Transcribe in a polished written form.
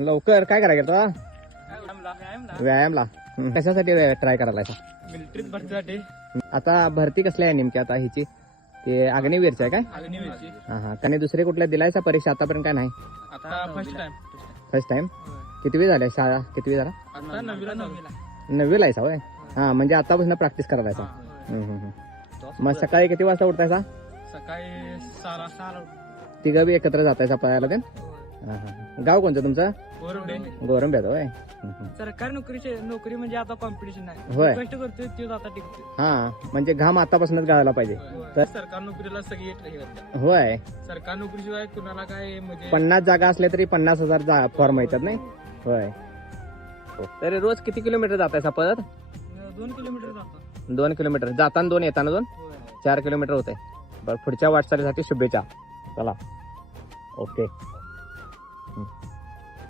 लवकर काय करायचं तो व्यायामला कशासाठी ट्राय करायला मिलिटरीत भरतीसाठी. आता भरती कसली आहे नेमकी आता हिची ते अग्निवीरची आहे काय अग्निवीरची. हा त्याने दुसरे कुठल्या दिलायचा परीक्षा आतापर्यंत काय नाही आता फर्स्ट टाइम. फर्स्ट टाइम कितवी झाल्या शाळा कितवी झाला आता 9वीला. 9वी लायचा होय हा म्हणजे आतापासून प्रॅक्टिस करायचा मग सकाळी किती वाजता उठायचा सकाळी 6 तिघं बी एकत्र जातायचा पळायला ते गाव कोणतं तुमचं वरुडे. गोरंब्यात होय सरकारी नोकरी म्हणजे आता कॉम्पिटिशन आहे. होय. कष्ट करतोय तो आता टिकतोय. हा म्हणजे घाम आतापासूनच गाळायला पाहिजे तर सरकारी नोकरीला सगळी हे करतात. होय सरकारी नोकरीशिवाय कुणाला काय म्हणजे 50 जागा असल्या तरी 50,000 फॉर्म येतात नाही होय तरी रोज किती किलोमीटर जातायचा परत 2 किलोमीटर जातो. 2 किलोमीटर जाताना 2 येताना 2 4 किलोमीटर होते बरं पुढच्या वाटचालीसाठी शुभेच्छा चला ओके